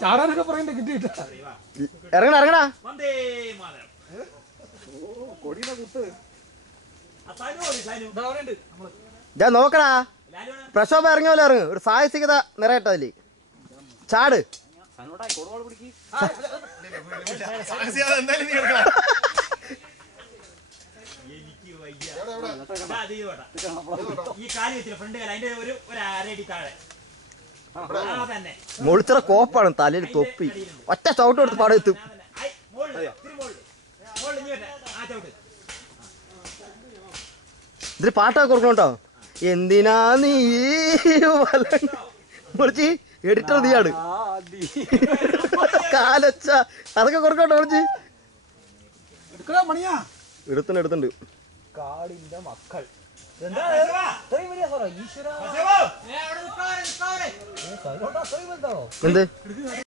ചാടാനൊക്കെ പറയണ്ടേ കിട്ടിയിട്ട ഇറങ്ങടാ ഇറങ്ങടാ ഞാൻ നോക്കടാ പ്രക്ഷോഭം ഇറങ്ങിയ പോലെ ഇറങ്ങ് ഒരു സാഹസികത നിറയട്ടോ അതില് ചാട് മുളിച്ചിറ കോപ്പാണ് തലയിൽ തൊപ്പി ഒറ്റ ചവിട്ട് കൊടുത്ത് പാടെ എത്തും ഇതിന് പാട്ടൊക്കെ കൊടുക്കണോട്ടോ എന്തിനാ നീ മുളിച്ച് എഡിറ്റർ നീയാണ് കാലച്ച അതൊക്കെ കൊടുക്കോട്ടോ മുളിച്ച് എടുത്തുണ്ട് കാടിന്റെ മക്കൾ എന്ത്